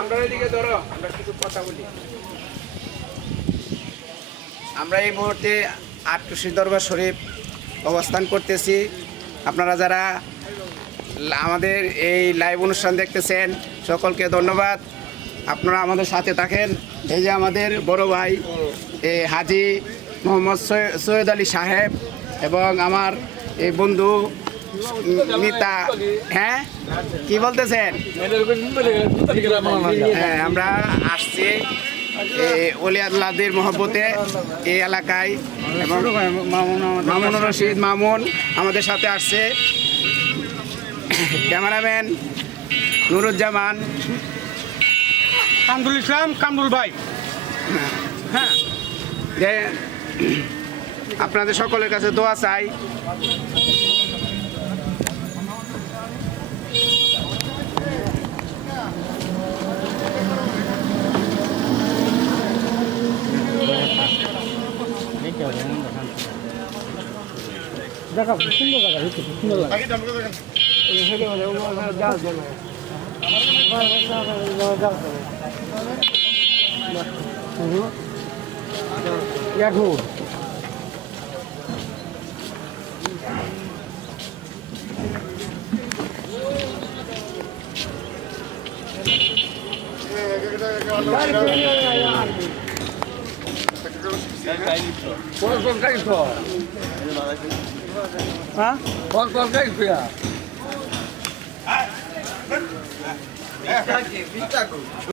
আমরা ধরো আমরা কথা বলি আমরা এই মুহূর্তে আটটুসি দরবার শরীফ অবস্থান করতেছি। আপনারা যারা আমাদের এই লাইভ অনুষ্ঠান দেখতেছেন, সকলকে ধন্যবাদ। আপনারা আমাদের সাথে থাকেন। এই যে আমাদের বড় ভাই এই হাজি মোহাম্মদ সৈয়দ আলী সাহেব এবং আমার এই বন্ধু মিতা। হ্যাঁ? কি বলতেছেন? হ্যাঁ আমরা আসছি অলিয়াল্লাদের মহব্বতে এই এলাকায় মামুন রশিদ মামুন আমাদের সাথে আসছে। ক্যামেরাম্যান নুরুজ্জামান কামরুল ইসলাম কামরুল ভাই। হ্যাঁ। যে আপনাদের সকলের কাছে দোয়া চাই। দেখা সুন্দর জায়গা। সুন্দর লাগে এখন হ্যাঁ কল কল গাইছ Vítago, Vítago.